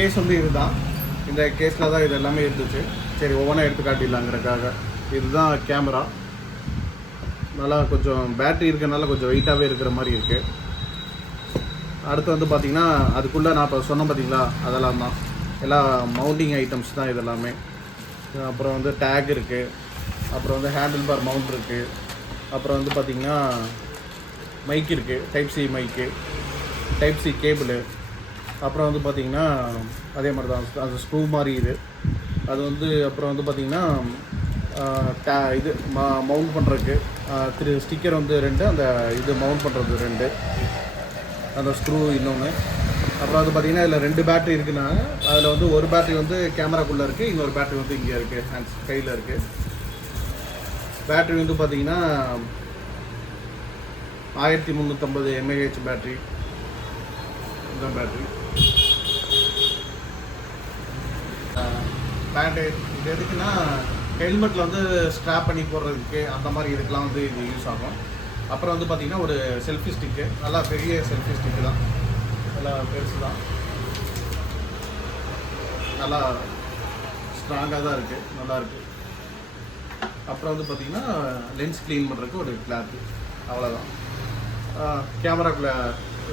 Case வந்து இதுதான். இந்த கேஸில் தான் இது எல்லாமே இருந்துச்சு. சரி ஒவ்வொன்றா எடுத்து காட்டிடலாங்கிறக்காக. இதுதான் கேமரா. நல்லா கொஞ்சம் பேட்ரி இருக்கிறனால கொஞ்சம் வெயிட்டாகவே இருக்கிற மாதிரி இருக்குது. அடுத்து வந்து பார்த்திங்கன்னா அதுக்குள்ளே நான் இப்போ சொன்னேன் பார்த்தீங்களா, அதெல்லாம் தான் எல்லாம் மவுண்டிங் ஐட்டம்ஸ் தான் இதெல்லாமே. அப்புறம் வந்து டேக் இருக்குது, அப்புறம் வந்து ஹேண்டில் பார் மவுண்ட் இருக்குது, அப்புறம் வந்து பார்த்திங்கன்னா மைக் இருக்குது, டைப் சி மைக்கு, டைப் சி கேபிள். அப்புறம் வந்து பார்த்திங்கன்னா அதே மாதிரி தான் அது ஸ்க்ரூ மாதிரி இது. அது வந்து அப்புறம் வந்து பார்த்திங்கன்னா இது மவுண்ட் பண்ணுறதுக்கு ஸ்டிக்கர் வந்து 2, அந்த இது மவுண்ட் பண்ணுறது 2, அந்த ஸ்க்ரூ இன்னொன்று. அப்புறம் வந்து பார்த்திங்கன்னா இதில் 2 பேட்ரி இருக்குன்னா அதில் வந்து ஒரு பேட்ரி வந்து கேமராக்குள்ளே இருக்குது, இன்னொரு பேட்ரி வந்து இங்கே இருக்குது, ஹேண்ட்ஸ் கையில் இருக்குது. பேட்ரி வந்து பார்த்திங்கன்னா 1350 mAh பேட்ரி. இதுதான் பேட்ரி. பேண்டேஜ் இது எதுக்குன்னா ஹெல்மெட்டில் வந்து ஸ்ட்ராப் பண்ணி போடுறதுக்கு அந்த மாதிரி இதுக்கெலாம் வந்து இது யூஸ் ஆகும். அப்புறம் வந்து பார்த்திங்கன்னா ஒரு செல்ஃபி ஸ்டிக்கு, நல்லா பெரிய செல்ஃபி ஸ்டிக்கு தான், நல்லா பெருசு தான், நல்லா ஸ்ட்ராங்காக தான் இருக்குது, நல்லாயிருக்கு. அப்புறம் வந்து பார்த்திங்கன்னா லென்ஸ் க்ளீன் பண்ணுறதுக்கு ஒரு கிளாத்து, அவ்வளோதான். கேமராக்குள்ளே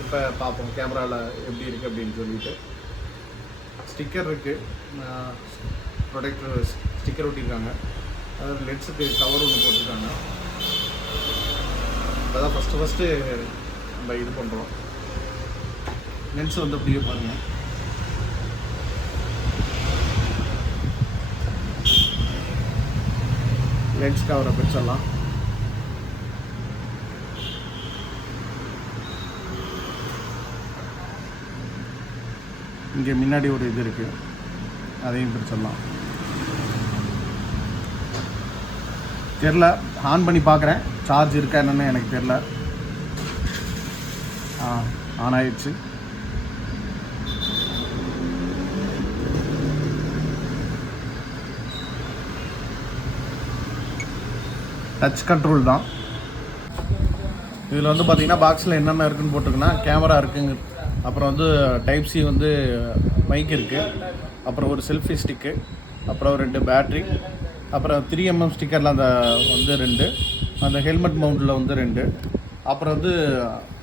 இப்போ பார்ப்போம் கேமராவில் எப்படி இருக்குது அப்படின்னு சொல்லிட்டு. ஸ்டிக்கர் இருக்குது, ப்ரொடெக்டர் ஸ்டிக்கர் ஒட்டியிருக்காங்க. அதாவது லென்ஸுக்கு கவர் ஒன்று போட்டிருக்காங்க. இப்போ தான் ஃபஸ்ட்டு நம்ம இது பண்ணுறோம். லென்ஸ் வந்து அப்படியே பாருங்கள். லென்ஸ் கவரை பிரிச்சிடலாம். இங்கே முன்னாடி ஒரு இது இருக்குது, அதையும் பிரிச்சிடலாம். தெரில, ஆன் பண்ணி பார்க்குறேன் சார்ஜ் இருக்கா என்னன்னு எனக்கு தெரில. ஆன் ஆயிடுச்சு. டச் கண்ட்ரோல் தான். இதில் வந்து பார்த்திங்கன்னா பாக்ஸில் என்னென்ன இருக்குதுன்னு போட்டிருக்குன்னா கேமரா இருக்குங்க, அப்புறம் வந்து டைப் சி வந்து மைக் இருக்குது, அப்புறம் ஒரு செல்ஃபி ஸ்டிக்கு, அப்புறம் 2 பேட்ரி, அப்புறம் 3mm ஸ்டிக்கரில் அந்த வந்து 2, அந்த ஹெல்மெட் மவுண்டில் வந்து 2, அப்புறம் வந்து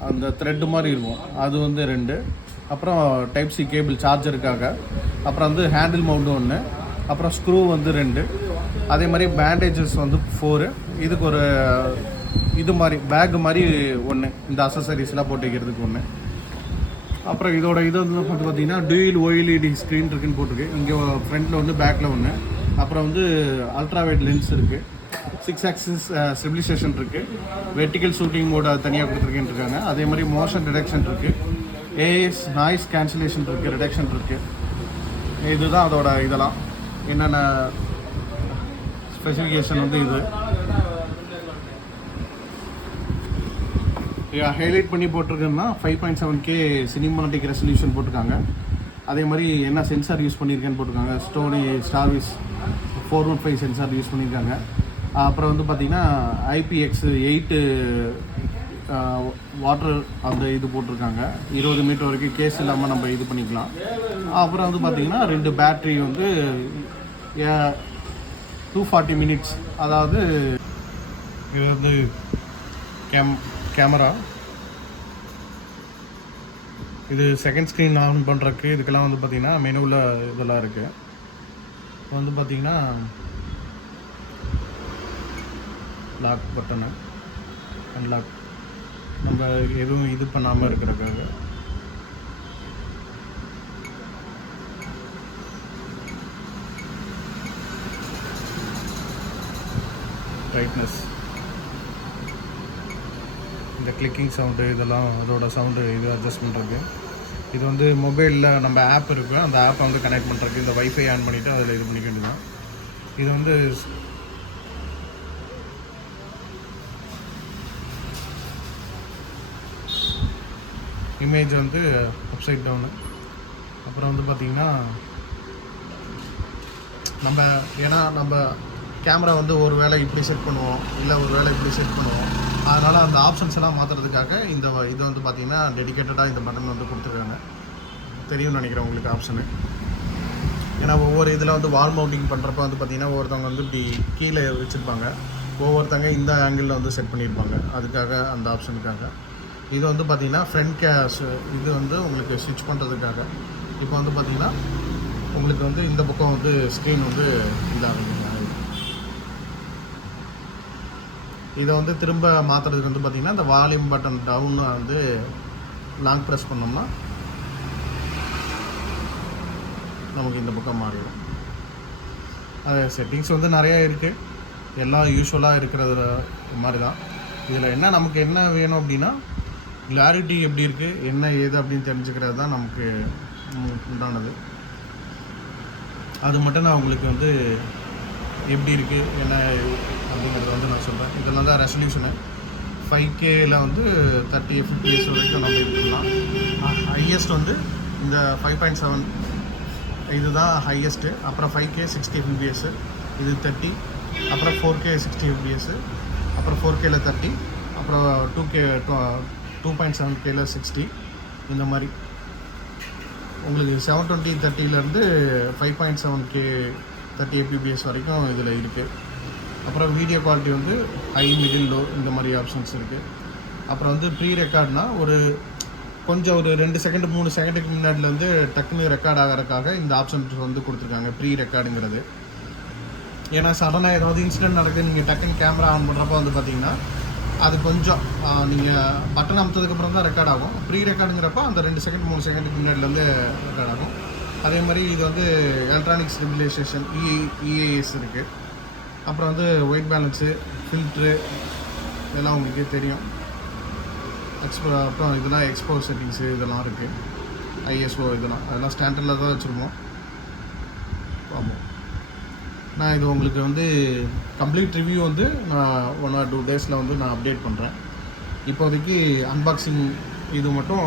அந்த த்ரெட்டு மாதிரி இருக்கும் அது வந்து 2, அப்புறம் டைப் சி கேபிள் சார்ஜருக்காக, அப்புறம் வந்து ஹேண்டில் மவுண்டு 1, அப்புறம் ஸ்க்ரூ வந்து 2, அதே மாதிரி பேண்டேஜஸ் வந்து 4, இதுக்கு ஒரு இது மாதிரி பேக் மாதிரி 1, இந்த அசசரிஸ்லாம் போட்டு வைக்கிறதுக்கு 1. அப்புறம் இதோட இது வந்து பார்த்திங்கன்னா டூயல் OLED ஸ்க்ரீன் இருக்குதுன்னு போட்டிருக்கு. இங்கே ஃப்ரண்ட்டில் ஒன்று, பேக்கில் 1. அப்புறம் வந்து அல்ட்ராவைட் லென்ஸ் இருக்குது, 6 ஆக்சிஸ் ஸ்டெபிலைசேஷன் இருக்குது, வெர்டிக்கல் ஷூட்டிங் மோட் அது தனியாக கொடுத்துருக்கேன்னு இருக்காங்க. அதே மாதிரி மோஷன் டிடெக்ஷன் இருக்குது, AS நாய்ஸ் கேன்சலேஷன் இருக்குது, ரிடக்ஷன் இருக்குது. இதுதான் அதோட இதெல்லாம் என்னென்ன ஸ்பெசிஃபிகேஷன் வந்து இது ஹைலைட் பண்ணி போட்டிருக்குன்னா 5.7K சினிமாட்டிக் ரெசல்யூஷன் போட்டிருக்காங்க. அதே மாதிரி என்ன சென்சார் யூஸ் பண்ணியிருக்கேன்னு போட்டிருக்காங்க. ஸ்டோனி ஸ்டார்விஸ் 415 சென்சார் யூஸ் பண்ணியிருக்காங்க. அப்புறம் வந்து பார்த்திங்கன்னா IPX8 வாட்டர் அந்த இது போட்டிருக்காங்க. 20 மீட்டர் வரைக்கும் கேஸ் இல்லாமல் நம்ம இது பண்ணிக்கலாம். அப்புறம் வந்து பார்த்திங்கன்னா 2 பேட்ரி வந்து 240 மினிட்ஸ். அதாவது இது வந்து கேமரா. இது செகண்ட் ஸ்க்ரீன் ஆன் பண்ணுறதுக்கு இதுக்கெல்லாம் வந்து பார்த்திங்கன்னா மெனுவில் இதெல்லாம் இருக்குது. வந்து பார்த்திங்கன்னா லாக் பட்டனு, அன்லாக், நம்ம எதுவும் இது பண்ணாமல் இருக்கிறதுக்காக. பிரைட்னஸ், இந்த கிளிக்கிங் சவுண்டு, இதெல்லாம் அதோட சவுண்டு இது அட்ஜஸ்ட் பண்ணுறதுக்கு. இது வந்து மொபைலில் நம்ம ஆப் இருக்குது, அந்த ஆப்பை வந்து கனெக்ட் பண்ணுறதுக்கு இந்த வைஃபை ஆன் பண்ணிவிட்டு அதில் இது பண்ணிக்க வேண்டியதான். இது வந்து இமேஜ் வந்து அப்சைட் டவுனு. அப்புறம் வந்து பார்த்திங்கன்னா நம்ம கேமரா வந்து ஒரு வேளை இப்படி செட் பண்ணுவோம், இல்லை ஒரு வேளை இப்படி செட் பண்ணுவோம். அதனால் அந்த ஆப்ஷன்ஸ் எல்லாம் மாற்றுறதுக்காக இது வந்து பார்த்திங்கன்னா டெடிக்கேட்டடாக இந்த பட்டன் வந்து கொடுத்துருக்காங்க. தெரியும்னு நினைக்கிறேன் உங்களுக்கு ஆப்ஷனு. ஏன்னா ஒவ்வொரு இதில் வந்து வால் மவுண்டிங் பண்ணுறப்ப வந்து பார்த்திங்கன்னா ஒவ்வொருத்தவங்க வந்து இப்படி கீழே வச்சுருப்பாங்க, ஒவ்வொருத்தவங்க இந்த ஆங்கிளில் வந்து செட் பண்ணியிருப்பாங்க. அதுக்காக அந்த ஆப்ஷனுக்காக இது வந்து பார்த்திங்கன்னா ஃப்ரண்ட் கேஷ் இது வந்து உங்களுக்கு ஸ்விட்ச் பண்ணுறதுக்காக. இப்போ வந்து பார்த்திங்கன்னா உங்களுக்கு வந்து இந்த பக்கம் வந்து ஸ்க்ரீன் வந்து இதாகுங்க. இதை வந்து திரும்ப மாற்றுறதுக்கு வந்து பார்த்திங்கன்னா இந்த வால்யூம் பட்டன் டவுன் வந்து லாங் ப்ரெஸ் பண்ணோம்னா நமக்கு இந்த பக்கம் மாறிடும். அது செட்டிங்ஸ் வந்து நிறையா இருக்குது, எல்லாம் யூஸ்வலாக இருக்கிறது மாதிரி தான். இதில் என்ன நமக்கு என்ன வேணும் அப்படின்னா கிளாரிட்டி எப்படி இருக்குது, என்ன ஏது அப்படின்னு தெரிஞ்சுக்கிறது தான் நமக்கு உண்டானது. அது மட்டும் நான் உங்களுக்கு வந்து எப்படி இருக்குது என்ன அப்படிங்கிறத வந்து நான் சொல்கிறேன். இதெல்லாம் தான் ரெசல்யூஷனு. 5Kயில் வந்து 30 FPS வரைக்கும் நம்ம இருக்கலாம். ஹையஸ்ட் வந்து இந்த 5.7 இதுதான் ஹையஸ்ட்டு. அப்புறம் 5K 60 FPS, இது 30. அப்புறம் 4K 60 FPS, அப்புறம் 4Kல 30, அப்புறம் 2K 2.7Kல 60. இந்த மாதிரி உங்களுக்கு 720 30லேருந்து 5.7K 30 fps வரைக்கும் இதில் இருக்குது. அப்புறம் வீடியோ குவாலிட்டி வந்து ஹை, மிடில், லோ இந்த மாதிரி ஆப்ஷன்ஸ் இருக்குது. அப்புறம் வந்து ப்ரீ ரெக்கார்ட்னா ஒரு கொஞ்சம் ஒரு 2 செகண்ட் 3 செகண்டுக்கு முன்னாடியில் வந்து டக்குன்னு ரெக்கார்ட் ஆகிறதுக்காக இந்த ஆப்ஷன்ஸ் வந்து கொடுத்துருக்காங்க, ப்ரீ ரெக்கார்டுங்கிறது. ஏன்னா சடனாக ஏதாவது இன்சிடென்ட் நடக்குது, நீங்கள் டக்குன்னு கேமரா ஆன் பண்ணுறப்ப வந்து பார்த்தீங்கன்னா அது கொஞ்சம் நீங்கள் பட்டன் அமுத்ததுக்கப்புறம் தான் ரெக்கார்ட் ஆகும். ப்ரீ ரெக்கார்டுங்கிறப்ப அந்த 2 செகண்ட் 3 செகண்டுக்கு முன்னாடிலேருந்து ரெக்கார்ட் ஆகும். அதே மாதிரி இது வந்து எலக்ட்ரானிக் ஸ்டெபிலைசேஷன் EAS இருக்குது. அப்புறம் வந்து ஒயிட் பேலன்ஸு, ஃபில்ட்ரு இதெல்லாம் உங்களுக்கே தெரியும். அப்புறம் இதெல்லாம் எக்ஸ்போர் செட்டிங்ஸு இதெல்லாம் இருக்குது, ISO அதெல்லாம் ஸ்டாண்டர்டில் தான் வச்சுருப்போம். ஆமாம், நான் இது உங்களுக்கு வந்து கம்ப்ளீட் ரிவ்யூ வந்து நான் 1 or 2 டேஸில் வந்து நான் அப்டேட் பண்ணுறேன். இப்போதைக்கு அன்பாக்சிங் இது மட்டும்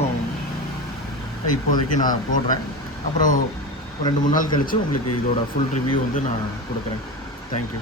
இப்போதைக்கு நான் போடுறேன். அப்புறம் 2-3 நாள் கழித்து உங்களுக்கு இதோட ஃபுல் ரிவ்யூ வந்து நான் கொடுக்குறேன். தேங்க்யூ.